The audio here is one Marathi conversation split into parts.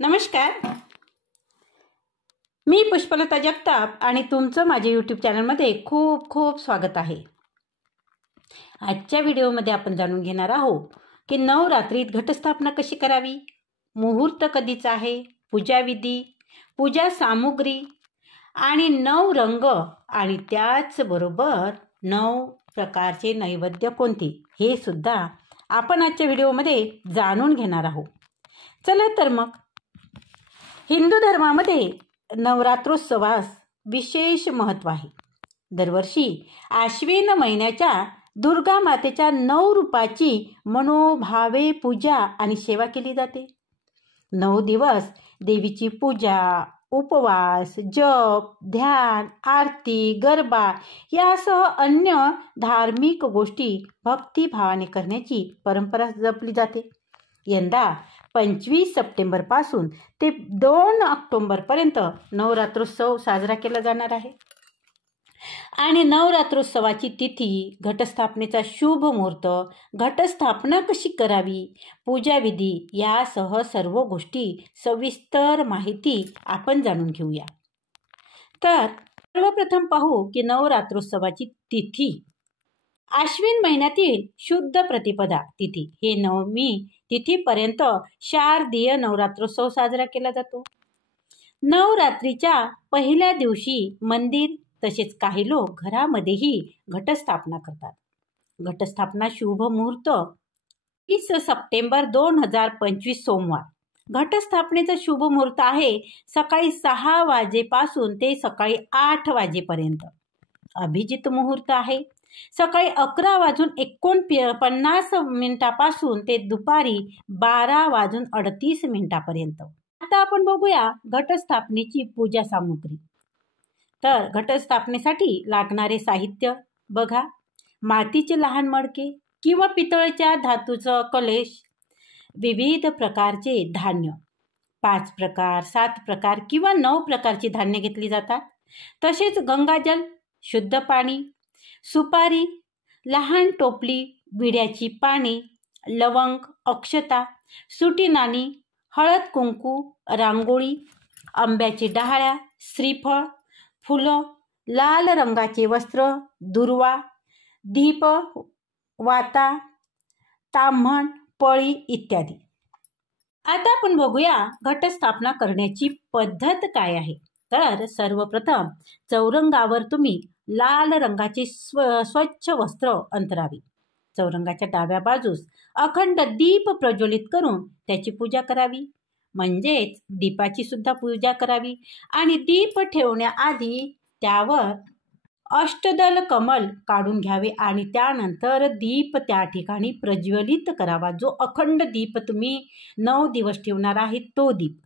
नमस्कार, मी पुष्पलता जगताप आणि तुमचं माझ्या यूट्यूब चॅनलमध्ये खूप खूप स्वागत आहे. आजच्या व्हिडिओमध्ये आपण जाणून घेणार आहोत की नवरात्रीत घटस्थापना कशी करावी, मुहूर्त कधीचा आहे, पूजाविधी, पूजा सामुग्री आणि 9 रंग आणि त्याचबरोबर 9 प्रकारचे नैवेद्य कोणते हे सुद्धा आपण आजच्या व्हिडिओमध्ये जाणून घेणार आहोत. चला तर मग, हिंदू धर्मामध्ये नवरात्रोत्सवास विशेष महत्त्व आहे. दरवर्षी आश्विन महिन्याच्या दुर्गा मातेच्या 9 रूपाची मनोभावे पूजा आणि सेवा केली जाते. 9 दिवस देवीची पूजा, उपवास, जप, ध्यान, आरती, गरबा यासह अन्य धार्मिक गोष्टी भक्तिभावाने करण्याची परंपरा जपली जाते. यंदा 25 सप्टेंबरपासून ते 2 ऑक्टोबरपर्यंत नवरात्रोत्सव साजरा केला जाणार आहे. आणि नवरात्रोत्सवाची तिथी, घटस्थापनेचा शुभ मुहूर्त, घटस्थापना कशी करावी, पूजाविधी यासह सर्व गोष्टी सविस्तर माहिती आपण जाणून घेऊया. तर सर्वप्रथम पाहू की नवरात्रोत्सवाची तिथी. आश्विन महिन्यातील शुद्ध प्रतिपदा तिथी हे नवमी तिथीपर्यंत शारदीय नवरात्रोत्सव साजरा केला जातो. नवरात्रीच्या पहिल्या दिवशी मंदिर तसेच काही लोक घरामध्येही घटस्थापना करतात. घटस्थापना शुभ मुहूर्त 30 सप्टेंबर 2025 सोमवार. घटस्थापनेचा शुभ मुहूर्त आहे सकाळी 6 वाजेपासून ते सकाळी 8 वाजेपर्यंत. अभिजित मुहूर्त आहे सकाळी 11:49 ते दुपारी 12:38 आता आपण बघूया घटस्थापनेची पूजा सामुग्री. तर घटस्थापनेसाठी लागणारे साहित्य बघा. मातीचे लहान मडके किंवा पितळेच्या धातूचं कलश, विविध प्रकारचे धान्य, 5 प्रकार, 7 प्रकार किंवा 9 प्रकारची धान्य घेतली जातात. तसेच गंगाजल, शुद्ध पाणी, सुपारी, लहान टोपली, विड्याची पाने, लवंग, अक्षता, सुटी नाणी, हळद कुंकू, रांगोळी, आंब्याची डहाळ्या, श्रीफळ, फुलं, लाल रंगाचे वस्त्र, दुर्वा, दीप, वाता, ताम्हण, पळी इत्यादी. आता आपण बघूया घटस्थापना करण्याची पद्धत काय आहे. तर सर्वप्रथम चौरंगावर तुम्ही लाल रंगाचे स्वच्छ वस्त्र अंतरावे. चौरंगाच्या डाव्या बाजूस अखंड दीप प्रज्वलित करून त्याची पूजा करावी. म्हणजेच दीपाची सुद्धा पूजा करावी. आणि दीप ठेवण्याआधी त्यावर अष्टदल कमल काढून घ्यावे आणि त्यानंतर दीप त्या ठिकाणी प्रज्वलित करावा. जो अखंड दीप तुम्ही 9 दिवस ठेवणार आहे तो दीप.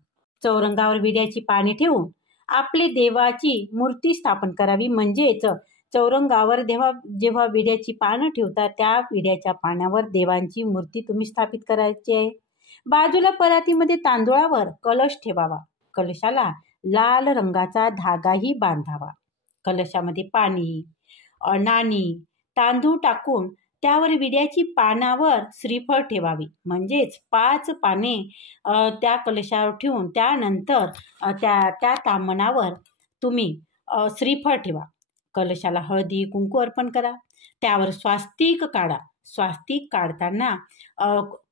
चौरंगावर विड्याची पाने ठेवून आपली देवाची मूर्ती स्थापन करावी. म्हणजेच चौरंगावर जेव्हा विड्याची पानं ठेवता त्या विड्याच्या पानावर देवांची मूर्ती तुम्ही स्थापित करायची आहे. बाजूला परातीमध्ये तांदूळावर कलश ठेवावा. कलशाला लाल रंगाचा धागाही बांधावा. कलशामध्ये पाणी, नाणी, तांदूळ टाकून त्यावर विड्याची पानावर श्रीफळ ठेवावी. म्हणजेच 5 पाने त्या कलशावर ठेवून त्यानंतर त्या ताम्हणावर तुम्ही श्रीफळ ठेवा. कलशाला हळदी कुंकू अर्पण करा. त्यावर स्वास्तिक काढा. स्वास्तिक काढताना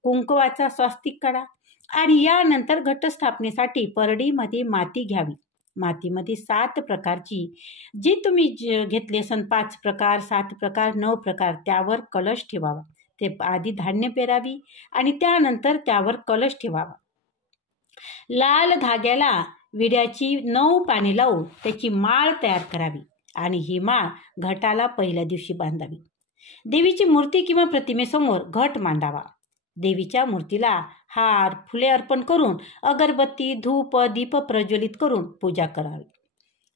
कुंकवाचा स्वास्तिक काढा. आणि यानंतर घटस्थापनेसाठी परडीमध्ये माती घ्यावी. मातीमध्ये 7 प्रकारची जी तुम्ही घेतली असन 5 प्रकार, 7 प्रकार, 9 प्रकार त्यावर कलश ठेवावा. ते आधी धान्य पेरावी आणि त्यानंतर त्यावर कलश ठेवावा. लाल धाग्याला विड्याची 9 पाने लावून त्याची माळ तयार करावी आणि ही माळ घटाला पहिल्या दिवशी बांधावी. देवीची मूर्ती किंवा प्रतिमेसमोर घट मांडावा. देवीच्या मूर्तीला हार फुले अर्पण करून अगरबत्ती, धूप, दीप प्रज्वलित करून पूजा करावी.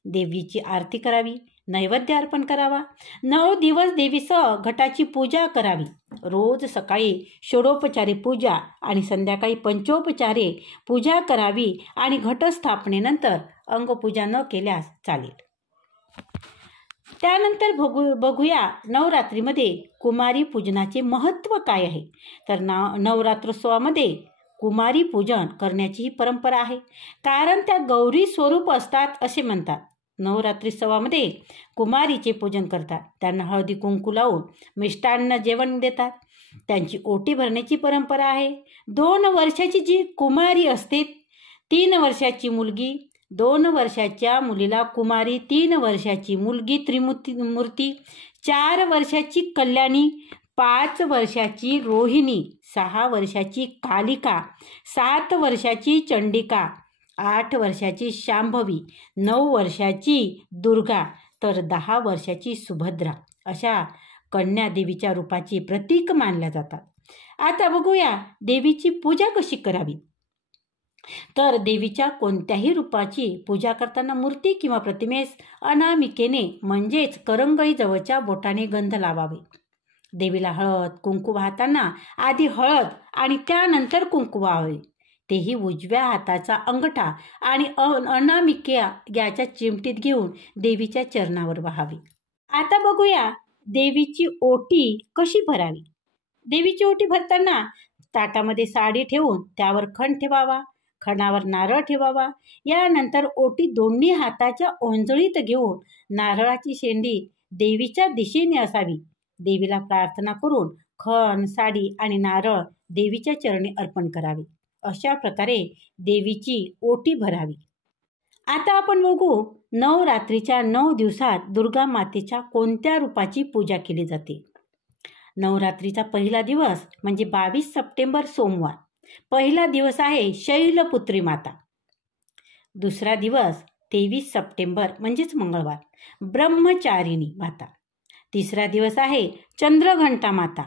देवीची आरती करावी. नैवेद्य अर्पण करावा. 9 दिवस देवीसह घटाची पूजा करावी. रोज सकाळी षोडोपचारे पूजा आणि संध्याकाळी पंचोपचारे पूजा करावी. आणि घटस्थापनेनंतर अंगपूजा न केल्यास चालेल. त्यानंतर बघूया नवरात्रीमध्ये कुमारी पूजनाचे महत्त्व काय आहे. तर नवरात्रोत्सवामध्ये कुमारी पूजन करण्याची ही परंपरा आहे, कारण त्या गौरी स्वरूप असतात असे म्हणतात. नवरात्रोत्सवामध्ये कुमारीचे पूजन करतात. त्यांना हळदी कुंकू लावून मिष्टान्न जेवण देतात. त्यांची ओटी भरण्याची परंपरा आहे. 2 वर्षाची जी कुमारी असते, 3 वर्षाची मुलगी, 2 वर्षाच्या मुलीला कुमारी, 3 वर्षाची मुलगी त्रिमूर्ती, 4 वर्षाची कल्याणी, 5 वर्षाची रोहिणी, 6 वर्षाची कालिका, 7 वर्षाची चंडिका, 8 वर्षाची शांभवी, 9 वर्षाची दुर्गा, तर 10 वर्षाची सुभद्रा अशा कन्या देवीच्या रूपाची प्रतीक मानल्या जातात. आता बघूया देवीची पूजा कशी करावी. तर देवीच्या कोणत्याही रूपाची पूजा करताना मूर्ती किंवा प्रतिमेस अनामिकेने म्हणजेच करंगळी जवळच्या बोटाने गंध लावावे. देवीला हळद कुंकू वाहताना आधी हळद आणि त्यानंतर कुंकू वाहावे. तेही उजव्या हाताचा अंगठा आणि अनामिका याच्या चिमटीत घेऊन देवीच्या चरणावर वाहावे. आता बघूया देवीची ओटी कशी भरावी. देवीची ओटी भरताना ताटामध्ये साडी ठेवून त्यावर खण ठेवावा, खणावर नारळ ठेवावा. यानंतर ओटी दोन्ही हाताच्या ओंजळीत घेऊन नारळाची शेंडी देवीच्या दिशेने असावी. देवीला प्रार्थना करून खण, साडी आणि नारळ देवीच्या चरणी अर्पण करावे. अशा प्रकारे देवीची ओटी भरावी. आता आपण बघू नवरात्रीच्या 9 दिवसात दुर्गा मातेच्या कोणत्या रूपाची पूजा केली जाते. नवरात्रीचा पहिला दिवस म्हणजे 22 सप्टेंबर सोमवार. पहिला दिवस आहे शैलपुत्री माता. दुसरा दिवस 23 सप्टेंबर म्हणजेच मंगळवार, ब्रह्मचारिणी माता. तिसरा दिवस आहे चंद्रघंटा माता.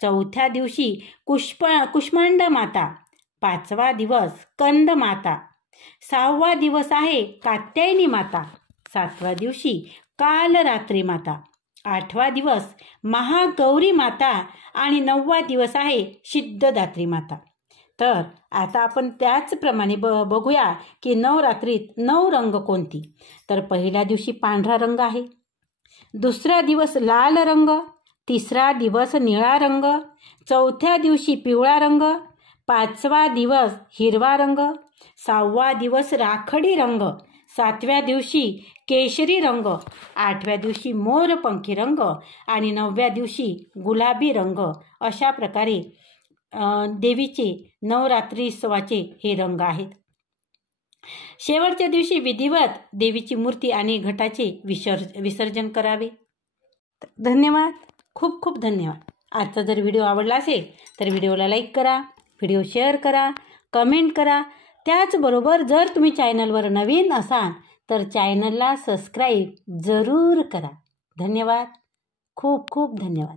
चौथ्या दिवशी कुष्मांड माता. 5वा दिवस कंद माता. 6वा दिवस आहे कात्यायनी माता. 7व्या दिवशी कालरात्री माता. 8वा दिवस महागौरी माता आणि 9वा दिवस आहे सिद्धदात्री माता. तर आता आपण त्याचप्रमाणे बघूया की नवरात्रीत 9 रंग कोणती. तर पहिल्या दिवशी पांढरा रंग आहे. दुसरा दिवस लाल रंग. तिसरा दिवस निळा रंग. चौथ्या दिवशी पिवळा रंग. 5वा दिवस हिरवा रंग. 6वा दिवस राखडी रंग. 7व्या दिवशी केशरी रंग. 8व्या दिवशी मोरपंखी रंग आणि 9व्या दिवशी गुलाबी रंग. अशा प्रकारे देवीचे नवरात्रोत्सवाचे हे रंग आहेत. शेवटच्या दिवशी विधिवत देवीची मूर्ती आणि घटाचे विसर्जन करावे. धन्यवाद. खूप खूप धन्यवाद. आजचा जर व्हिडिओ आवडला असेल तर व्हिडिओला लाईक करा, व्हिडिओ शेअर करा, कमेंट करा. त्याचबरोबर जर तुम्ही चॅनलवर नवीन असाल तर चॅनलला सबस्क्राईब जरूर करा. धन्यवाद. खूप खूप धन्यवाद.